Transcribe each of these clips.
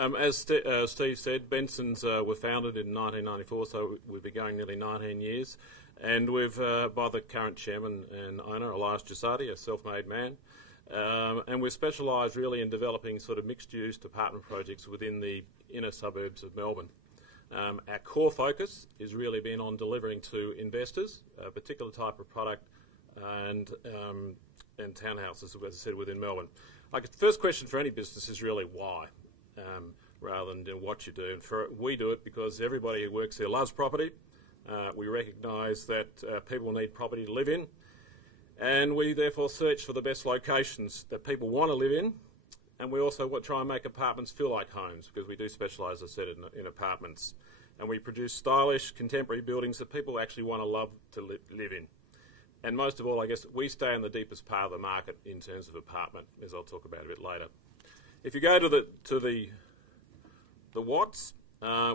As Steve said, Bensons were founded in 1994, so we've been going nearly 19 years. And we've, by the current chairman and owner, Elias Giussardi, a self-made man. And we're specialised really in developing sort of mixed-use apartment projects within the inner suburbs of Melbourne. Our core focus has really been on delivering to investors a particular type of product and townhouses, as I said, within Melbourne. Like, the first question for any business is really why, rather than what you do. And we do it because everybody who works here loves property. We recognise that people need property to live in, and we therefore search for the best locations that people want to live in. And we also try and make apartments feel like homes, because we do specialise, as I said, in apartments. And we produce stylish, contemporary buildings that people actually want to love to live in. And most of all, I guess, we stay in the deepest part of the market in terms of apartment, as I'll talk about a bit later. If you go to the Watts,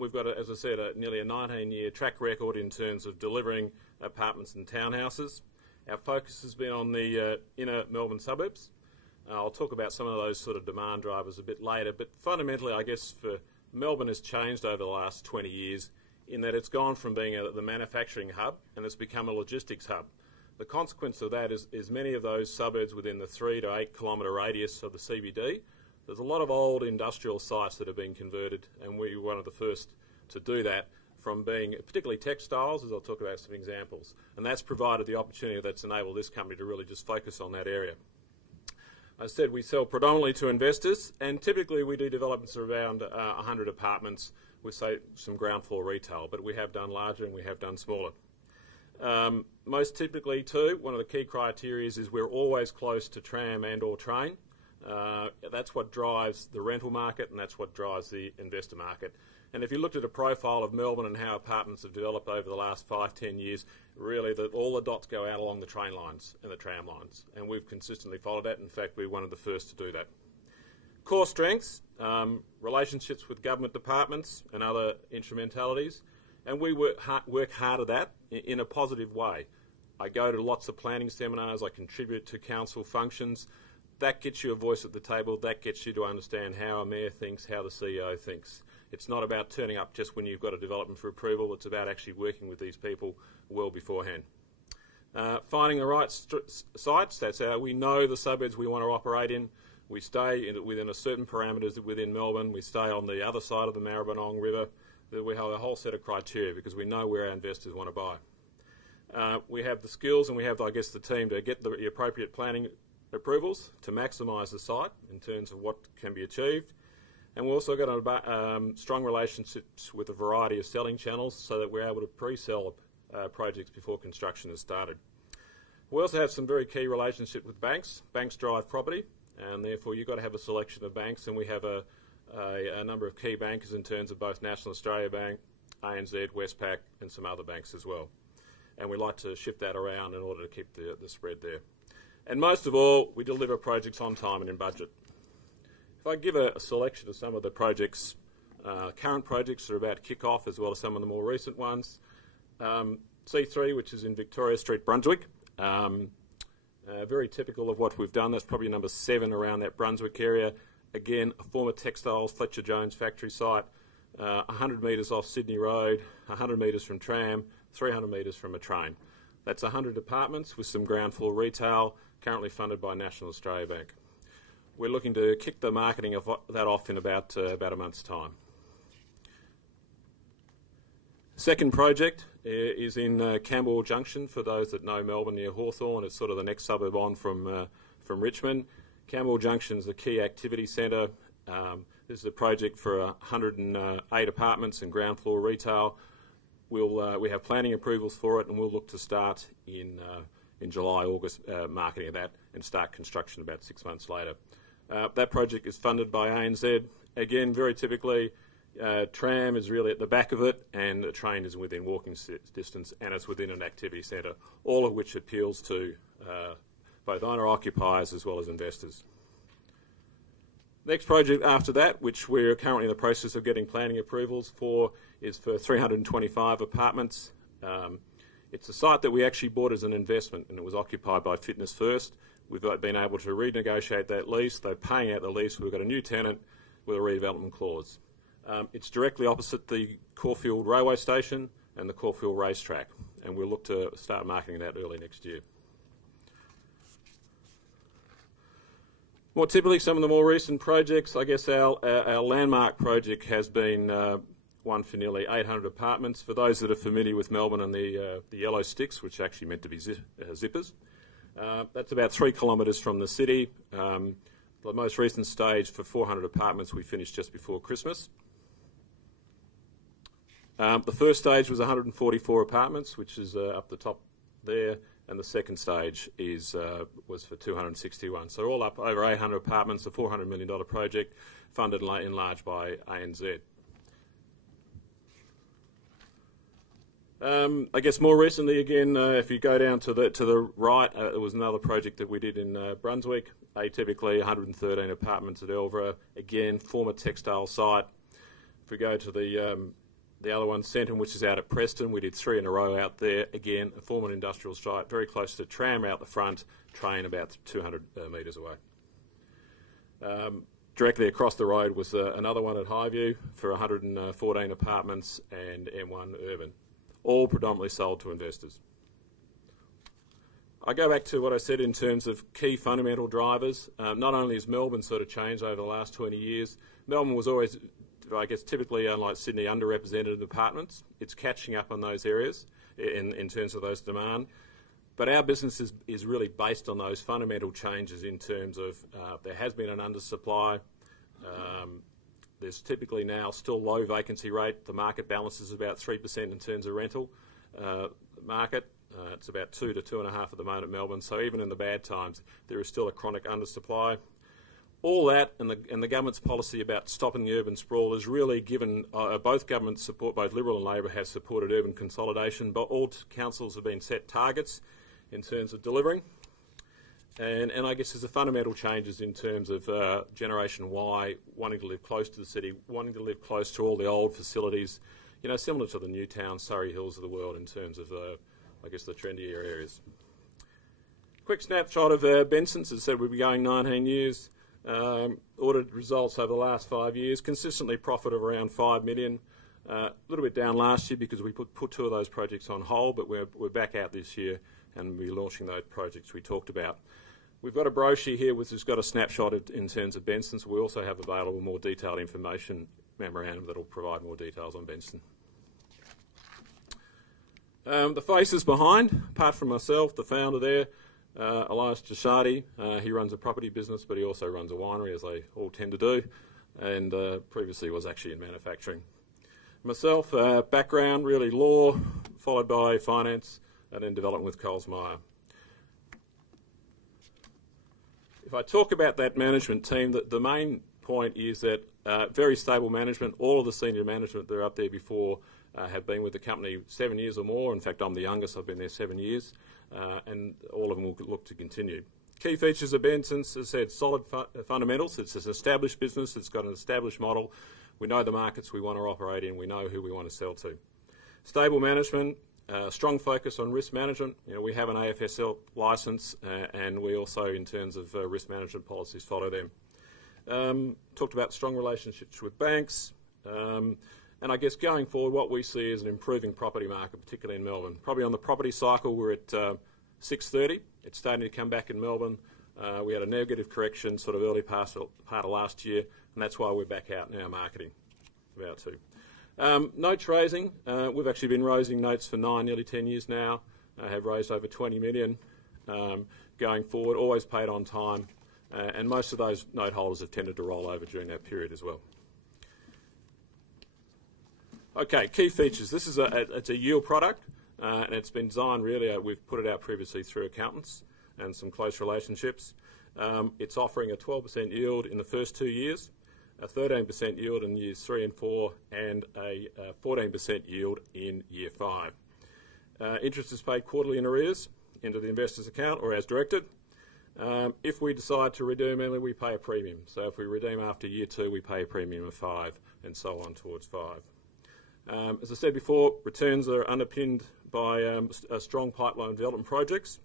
we've got, as I said, nearly a 19-year track record in terms of delivering apartments and townhouses. Our focus has been on the inner Melbourne suburbs. I'll talk about some of those sort of demand drivers a bit later, but fundamentally, I guess, Melbourne has changed over the last 20 years in that it's gone from being the manufacturing hub and it's become a logistics hub. The consequence of that is many of those suburbs within the 3 to 8 kilometre radius of the CBD, there's a lot of old industrial sites that have been converted, and we were one of the first to do that, from being particularly textiles, as I'll talk about some examples. And that's provided the opportunity that's enabled this company to really just focus on that area. As I said, we sell predominantly to investors, and typically we do developments of around 100 apartments with, say, some ground floor retail, but we have done larger and we have done smaller. Most typically, too, one of the key criteria is we're always close to tram and or train. That's what drives the rental market, and that's what drives the investor market. And if you looked at a profile of Melbourne and how apartments have developed over the last 5-10 years, really all the dots go out along the train lines and the tram lines. And we've consistently followed that. In fact, we're one of the first to do that. Core strengths, relationships with government departments and other instrumentalities. And we work hard at that in a positive way. I go to lots of planning seminars. I contribute to council functions. That gets you a voice at the table. That gets you to understand how a mayor thinks, how the CEO thinks. It's not about turning up just when you've got a development for approval. It's about actually working with these people well beforehand. Finding the right sites. That's how we know the suburbs we want to operate in. We stay within a certain parameters within Melbourne. We stay on the other side of the Maribyrnong River. We have a whole set of criteria because we know where our investors want to buy. We have the skills and we have, I guess, the team to get the appropriate planning approvals to maximise the site in terms of what can be achieved. And we've also got strong relationships with a variety of selling channels so that we're able to pre-sell projects before construction has started. We also have some very key relationships with banks. Banks drive property, and therefore you've got to have a selection of banks, and we have a number of key bankers in terms of both National Australia Bank, ANZ, Westpac, and some other banks as well. And we like to shift that around in order to keep the spread there. And most of all, we deliver projects on time and in budget. If I give a selection of some of the projects, current projects that are about to kick off, as well as some of the more recent ones. C3, which is in Victoria Street, Brunswick. Very typical of what we've done. That's probably number 7 around that Brunswick area. Again, a former textiles Fletcher Jones factory site, 100 metres off Sydney Road, 100 metres from tram, 300 metres from a train. That's 100 apartments with some ground floor retail, currently funded by National Australia Bank. We're looking to kick the marketing of that off in about a month's time. Second project is in Camberwell Junction. For those that know Melbourne, near Hawthorn, it's sort of the next suburb on from Richmond. Camberwell Junction is a key activity centre. This is a project for 108 apartments and ground floor retail. We have planning approvals for it, and we'll look to start in July, August, marketing of that, and start construction about 6 months later. That project is funded by ANZ. Again, very typically, tram is really at the back of it, and the train is within walking distance, and it's within an activity centre, all of which appeals to both owner-occupiers as well as investors. Next project after that, which we're currently in the process of getting planning approvals for, is for 325 apartments. It's a site that we actually bought as an investment, and it was occupied by Fitness First. We've been able to renegotiate that lease. They're paying out the lease. We've got a new tenant. with a redevelopment clause. It's directly opposite the Caulfield Railway Station and the Caulfield Racetrack, and we'll look to start marketing that early next year. More typically, some of the more recent projects, I guess our landmark project has been one for nearly 800 apartments. For those that are familiar with Melbourne and the yellow sticks, which are actually meant to be zippers, that's about 3 kilometres from the city. The most recent stage for 400 apartments we finished just before Christmas. The first stage was 144 apartments, which is up the top there, and the second stage was for 261. So all up over 800 apartments, a $400 million project funded in large by ANZ. I guess more recently, again, if you go down to the right, it was another project that we did in Brunswick. Atypically, 113 apartments at Elvera. Again, former textile site. If we go to the other one, Centum, which is out at Preston, we did 3 in a row out there. Again, a former industrial site, very close to tram out the front, train about 200 metres away. Directly across the road was another one at Highview for 114 apartments and M1 Urban, all predominantly sold to investors. I go back to what I said in terms of key fundamental drivers. Not only has Melbourne sort of changed over the last 20 years, Melbourne was always, I guess, typically, unlike Sydney, underrepresented in apartments. It's catching up on those areas in terms of those demand. But our business is really based on those fundamental changes in terms of there has been an undersupply. There's typically now still low vacancy rate. The market balance is about 3% in terms of rental market. It's about 2 to 2.5 at the moment in Melbourne. So even in the bad times, there is still a chronic undersupply. All that and the government's policy about stopping the urban sprawl has really given both governments support, both Liberal and Labor have supported urban consolidation, but all councils have been set targets in terms of delivering. And I guess there's a fundamental changes in terms of Generation Y wanting to live close to the city, wanting to live close to all the old facilities, you know, similar to the Newtown, Surrey Hills of the world in terms of, I guess, the trendier areas. Quick snapshot of Bensons. As I said, we've been going 19 years. Audited results over the last 5 years, consistently profit of around $5 million. A little bit down last year because we put 2 of those projects on hold, but we're back out this year and we're launching those projects we talked about. We've got a brochure here which has got a snapshot in terms of Bensons. We also have available more detailed information memorandum that will provide more details on Benson. The faces behind, apart from myself, the founder there, Elias Jashardi, he runs a property business, but he also runs a winery, as they all tend to do, and previously was actually in manufacturing. Myself, background, really law, followed by finance, and then development with Coles Myer. If I talk about that management team, the main point is that very stable management. All of the senior management that are up there before have been with the company 7 years or more. In fact, I'm the youngest. I've been there 7 years, and all of them will look to continue. Key features of Bensons, as I said, solid fundamentals. It's an established business. It's got an established model. We know the markets we want to operate in. We know who we want to sell to. Stable management. Strong focus on risk management. You know, we have an AFSL licence, and we also, in terms of risk management policies, follow them. Talked about strong relationships with banks, and I guess going forward, what we see is an improving property market, particularly in Melbourne. Probably on the property cycle, we're at 630. It's starting to come back in Melbourne. We had a negative correction sort of early part of last year, and that's why we're back out now marketing, about to. Notes raising, we've actually been raising notes for nearly 10 years now. Have raised over 20 million going forward, always paid on time, and most of those note holders have tended to roll over during that period as well. Okay, key features. This is it's a yield product, and it's been designed really, we've put it out previously through accountants and some close relationships. It's offering a 12% yield in the first 2 years, a 13% yield in years 3 and 4, and a 14% yield in year 5. Interest is paid quarterly in arrears into the investor's account or as directed. If we decide to redeem early, we pay a premium. So if we redeem after year 2, we pay a premium of 5 and so on towards 5. As I said before, returns are underpinned by a strong pipeline of development projects.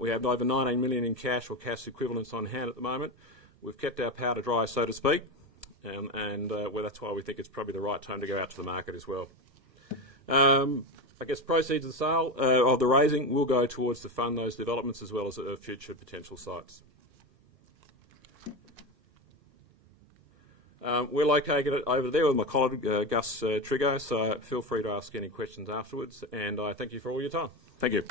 We have over 19 million in cash or cash equivalents on hand at the moment. We've kept our powder dry, so to speak, well, that's why we think it's probably the right time to go out to the market as well. I guess proceeds of the sale, of the raising, will go towards to fund those developments as well as future potential sites. We're located over there with my colleague Gus Trigo, so feel free to ask any questions afterwards, and I thank you for all your time. Thank you.